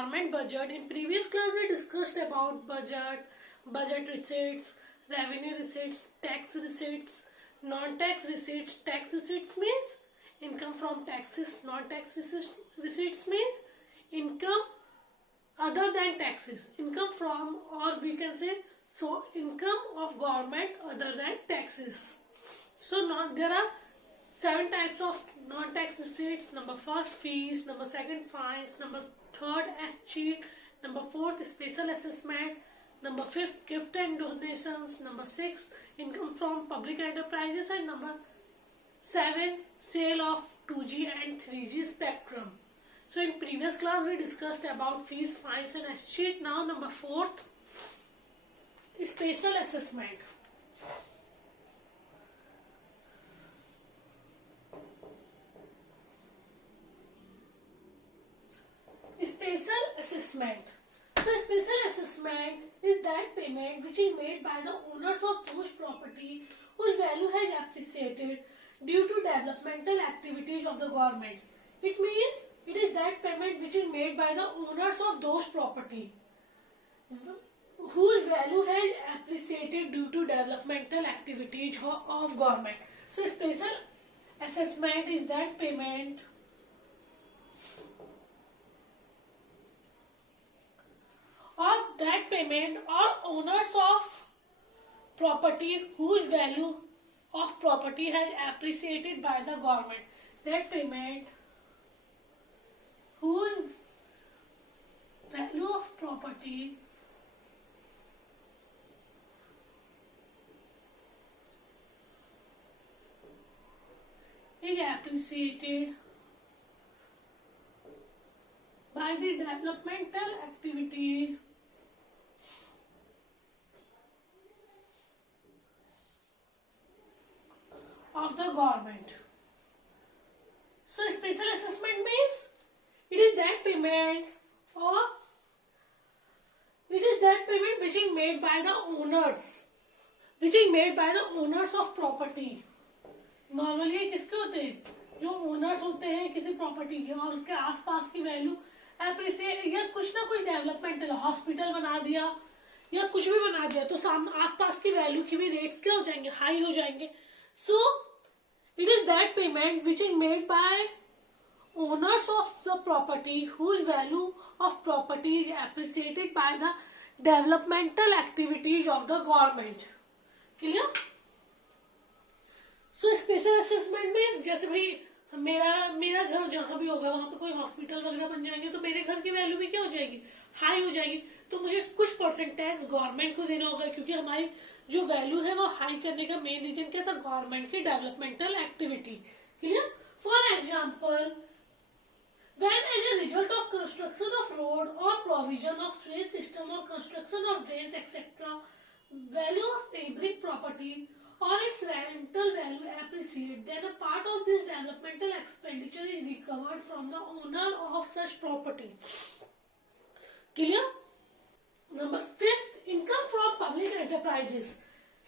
government budget. In previous class we discussed about budget receipts, revenue receipts, tax receipts, non-tax receipts. Tax receipts means income from taxes. Non-tax receipts means income other than taxes. Income from, or we can say, so income of government other than taxes. So there are 7 types of non-tax receipts. Number first, fees. Number second, fines. Number third, escheat. Number fourth, special assessment. Number fifth, gift and donations. Number 6, income from public enterprises. And number 7, sale of 2G and 3G spectrum. So in previous class we discussed about fees, fines and escheat. Now number 4th, special assessment. Special assessment. So special assessment is that payment which is made by the owners of those property whose value has appreciated due to developmental activities of the government. It means it is that payment which is made by the owners of those property whose value has appreciated due to developmental activities of government. So special assessment is that payment or owners of property whose value of property has appreciated by the government. That payment whose value of property is appreciated by the developmental activity of the government. So special assessment means it is that payment which is made by the owners of property. Normally किसके होते हैं? जो owners होते हैं किसी property के और उसके आसपास की वैल्यू एप्रिसिएट या कुछ ना कुछ डेवलपमेंटल हॉस्पिटल बना दिया या कुछ भी बना दिया तो सामने आसपास की वैल्यू की भी रेट्स क्या हो जाएंगे? हाई हो जाएंगे. So it is that payment which is made by owners of the property whose value of property is appreciated by the developmental activities of the government. Clear? So special assessment means जैसे भाई मेरा घर जहाँ भी होगा वहां पे कोई हॉस्पिटल वगैरह बन जाएंगे तो मेरे घर की वैल्यू भी क्या हो जाएगी? हाई हो जाएगी. तो मुझे कुछ परसेंट टैक्स गवर्नमेंट को देना होगा क्योंकि हमारी जो वैल्यू है वो हाई करने का मेन रीजन क्या था? गवर्नमेंट की developmental activity. Clear? For example, when as a result of construction of road or provision of sewage system or construction of drains etc., value of neighboring property or its rental value appreciate, then a part of this developmental expenditure is recovered from the owner of such property. Clear? Number 5th, income from public enterprises.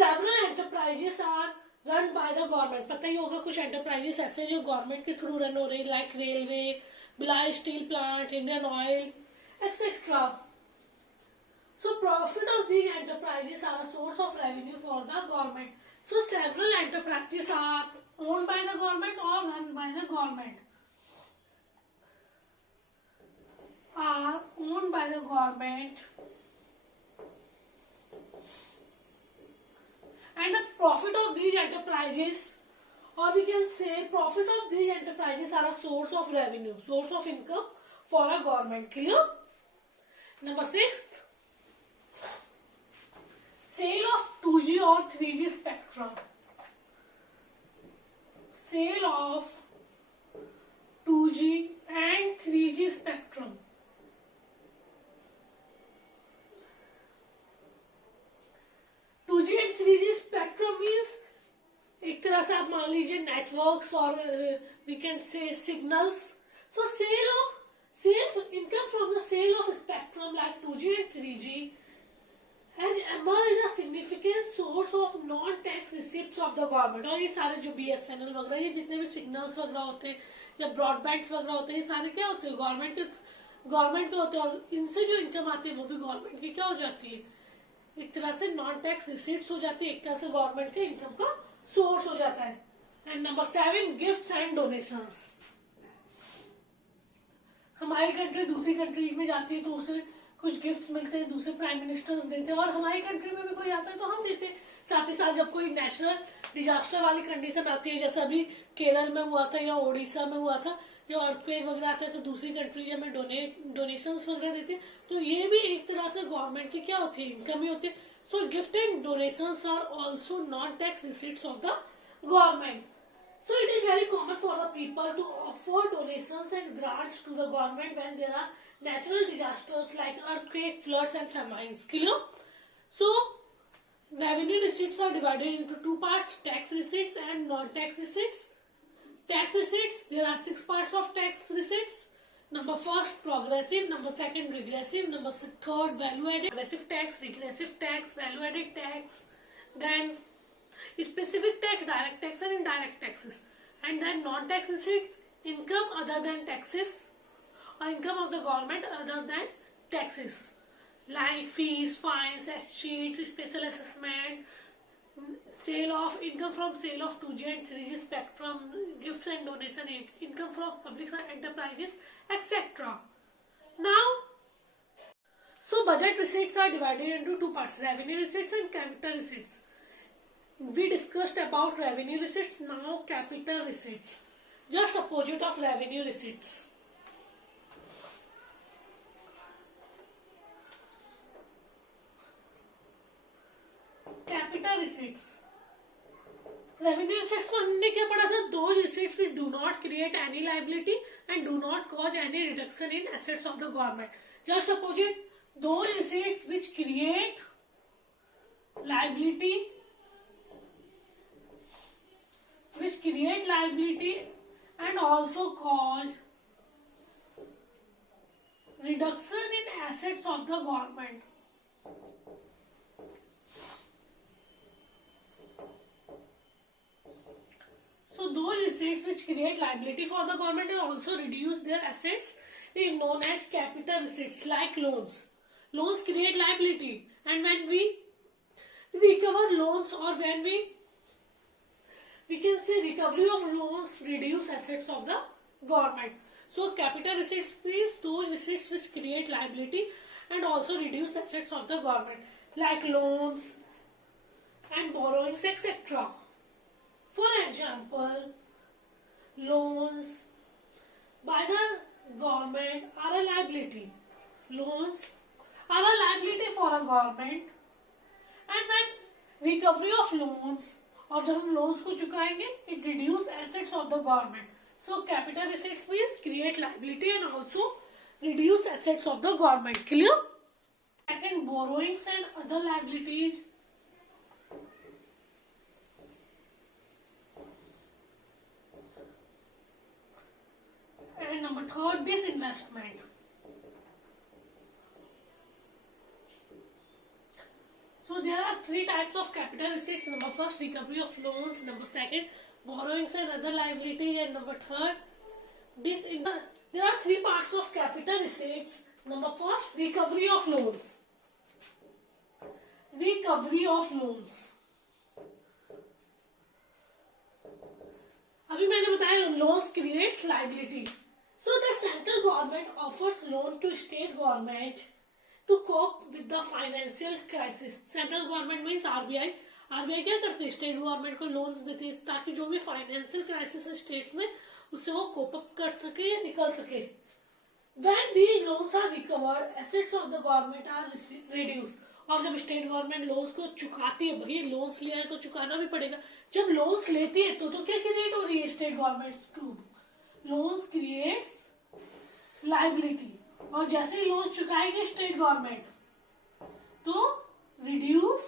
Several enterprises are run by the government. पता ही होगा कुछ enterprises ऐसे जो government के through run हो रहे like railway, Bilai Steel Plant, Indian Oil, etc. So profit of these enterprises are a source of revenue for the government. So several enterprises are owned by the government or run by the government. Are owned by the government. And the profit of these enterprises, or we can say profit of these enterprises are a source of revenue, source of income for a government. Clear? Number 6th, sale of 2G or 3G spectrum. Sale of 2G and 3G spectrum. 2G and 3G spectrum means एक तरह से आप मान लीजिए networks और we can say signals. So sales income from the sale of spectrum like 2G and 3G has emerged a significant source of non-tax receipts of the government. और ये सारे जो BSNL वगैरह ये जितने भी सिग्नल्स वगैरह होते हैं या ब्रॉडबैंड्स वगैरह होते हैं ये सारे क्या होते हैं? गवर्नमेंट के गवर्नमेंट के होते हैं, और इनसे जो इनकम आती है वो भी गवर्नमेंट की क्या हो जाती है, एक तरह से नॉन टैक्स रिसीट्स हो जाती है, एक तरह से गवर्नमेंट के इनकम का सोर्स हो जाता है। And number 7, gifts and donations. हमारी कंट्री दूसरी कंट्रीज में जाती है तो उसे कुछ गिफ्ट मिलते हैं, दूसरे प्राइम मिनिस्टर्स देते हैं, और हमारी कंट्री में भी कोई आता है तो हम देते हैं। साथ ही साथ जब कोई नेशनल डिजास्टर वाली कंडीशन आती है, जैसा अभी केरल में हुआ था या उड़ीसा में हुआ था, जब अर्थक्वेक वगैरह आता है तो दूसरी कंट्री हमें डोनेशंस वगैरह देते हैं, तो ये भी एक तरह से गवर्नमेंट की क्या होती है, इनकम ही होती है। So gift and donations are also non tax receipts of the government. So it is very common for the people to offer donations and grants to the government when there are natural disasters like earthquake, floods and famines. Clear? So revenue receipts are divided into two parts: tax receipts and non-tax receipts. Tax receipts, there are 6 parts of tax receipts. Number first, progressive. Number second, regressive. Number third, value added. Progressive tax, regressive tax, value added tax. Then specific tax, direct tax and indirect taxes. And then non-tax receipts, income other than taxes, or income of the government other than taxes, like fees, fines, sheets, special assessment, sale of income from sale of 2G and 3G spectrum, gifts and donation, income from public enterprises, etc. Now, so budget receipts are divided into two parts: revenue receipts and capital receipts. We discussed about revenue receipts, now capital receipts. Just opposite of revenue receipts. Capital receipts. Revenue receipts को हमने क्या पढ़ा था? Those receipts which do not create any liability and do not cause any reduction in assets of the government. Just opposite, those receipts which create liability and also cause reduction in assets of the government. So those receipts which create liability for the government and also reduce their assets is known as capital receipts, like loans. Loans create liability, and when we recover loans, or when we can say recovery of loans reduce assets of the government. So capital receipts means those receipts which create liability and also reduce assets of the government, like loans and borrowings, etc. For example, loans by the government are a liability. Loans are a liability for a government, and when recovery of loans, और जब हम loans को चुकाएंगे, it reduce assets of the government. So capital receipts means create liability and also reduce assets of the government. Clear? Second, borrowings and other liabilities. And number third, disinvestment. So there are 3 types of capital receipts. Number first, recovery of loans. Number second, borrowings and other liability. And number third, there are 3 parts of capital receipts. Number first, recovery of loans. Recovery of loans. अभी मैंने बताया loans creates liability. So the central government offers loan to state government to cope with the financial crisis. Central government means RBI. RBI क्या करती है? State government को loans देती है ताकि जो भी फाइनेंशियल क्राइसिस है स्टेट्स में उससे वो कोप अप कर सके या निकल सके. When these loans are recovered, assets of the government are reduced. और जब स्टेट गवर्नमेंट लोन्स को चुकाती है, भाई लोन्स लिया है तो चुकाना भी पड़ेगा. जब लोन्स लेती है तो क्या क्रिएट हो रही है स्टेट गवर्नमेंट को? लोन्स क्रिएट्स लाइबिलिटी, और जैसे ही लोन चुकाएंगे स्टेट गवर्नमेंट तो reduce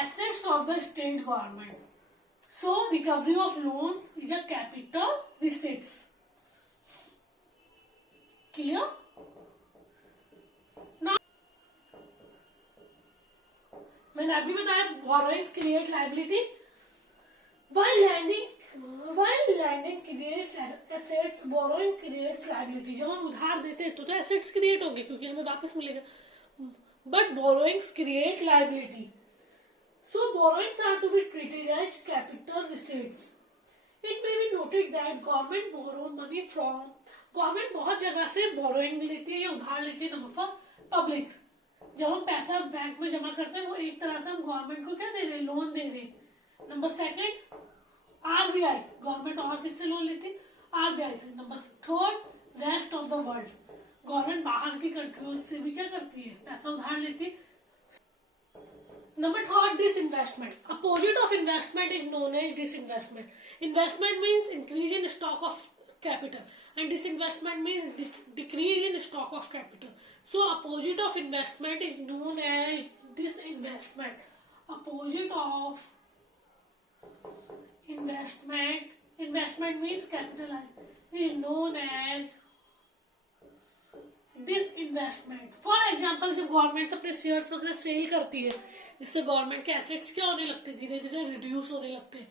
assets of the state government. So recovery of loans is a capital receipts. Clear? ना मैंने अभी बताया borrowings create liability by lending While lending creates assets, borrowing creates liability. जब हम उधार देते हैं तो एसेट्स क्रिएट होंगे क्योंकि हमें वापस मिलेगा, but borrowings create liability. So borrowings are to be treated as capital receipts. It may be noted that government borrow money from, government बहुत जगह से बोरोइंग लेती है या उधार लेती है नंबर फॉर पब्लिक. जब हम पैसा बैंक में जमा करते हैं वो एक तरह से हम गवर्नमेंट को क्या दे रहे हैं, लोन दे रहे हैं. नंबर सेकंड आरबीआई, गवर्नमेंट और किससे लोन लेती है, आरबीआई से. Number third rest of the world, government बाहर की कंट्रीज से भी क्या करती है, पैसा उधार लेती है. Number third disinvestment. Opposite of investment is known as disinvestment. Investment means increase in stock of capital and disinvestment means decrease in stock of capital. So opposite of investment is known as disinvestment. Opposite of investment means capital is known as disinvestment. For example, जब government अपने shares वगैरह cell करती है, इससे government के assets क्या होने लगते हैं, धीरे धीरे रिड्यूस होने लगते हैं.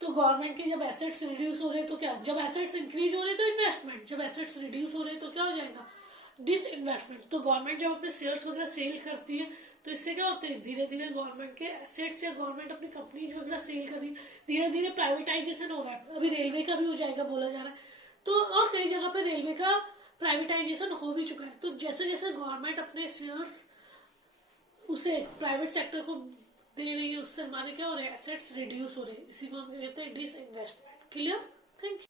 तो गवर्नमेंट के जब एसेट्स रिड्यूस हो रहे हैं तो क्या, जब एसेट्स इंक्रीज हो रहे हैं तो इन्वेस्टमेंट, जब एसेट्स रिड्यूस हो रहे हैं तो क्या हो जाएगा, डिसइन्वेस्टमेंट. तो गवर्नमेंट जब अपने शेयर्स वगैरह सेल करती है तो इससे क्या होता है, धीरे धीरे गवर्नमेंट के एसेट्स या गवर्नमेंट अपनी कंपनीज वगैरह सेल कर रही है, धीरे धीरे प्राइवेटाइजेशन हो रहा है. अभी रेलवे का भी हो जाएगा बोला जा रहा है. तो और कई जगह पे रेलवे का प्राइवेटाइजेशन हो भी चुका है. तो जैसे जैसे गवर्नमेंट अपने शेयर्स उसे प्राइवेट सेक्टर को दे रही है, उससे हमारे क्या हो रहे हैं, एसेट्स रिड्यूस हो रहे हैं. इसी को हम कहते हैं डिसइन्वेस्टमेंट. क्लियर? Thank you.